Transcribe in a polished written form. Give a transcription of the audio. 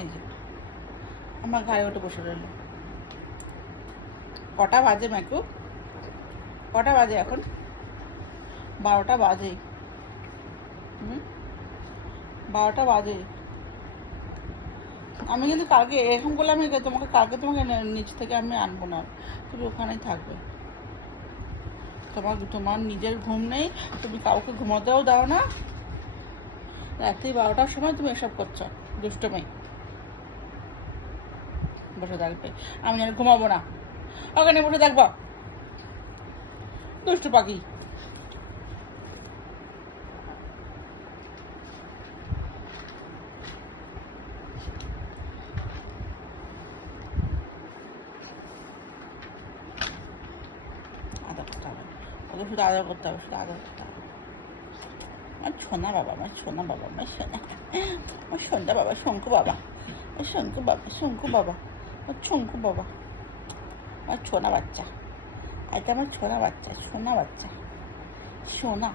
এই যে আমার গায়ে ওটা বসে রইল। কটা বাজে ম্যাকু? কটা বাজে এখন? 12টা বাজে। 12টা বাজে। আমি কিন্তু কালকে এরকম করলে আমি কালকে তোমাকে নিচ থেকে আমি আনবো না, তুমি ওখানেই থাকবে। তোমার নিজের ঘুম নেই, তুমি কাউকে ঘুমাতেও দাও না, রাত্রি 12টার সময় তুমি এসব করছো দুষ্টুমি। বসে থাকবে, আমি আর ঘুমাবো না, ওখানে বসে থাকবো দুষ্টু পাখি। শুধু আদর করতে হবে, শুধু আদর করতে হবে। আমার সোনা বাবা, আমার সোনা বাবা, আমার সোনা, আমার সন্ধ্যা বাবা, শঙ্কু বাবা, শঙ্কু বাবা, শঙ্কু বাবা, আমার শঙ্কু বাবা, আমার ছোনা বাচ্চা। এটা আমার ছোনা বাচ্চা, সোনা বাচ্চা, সোনা।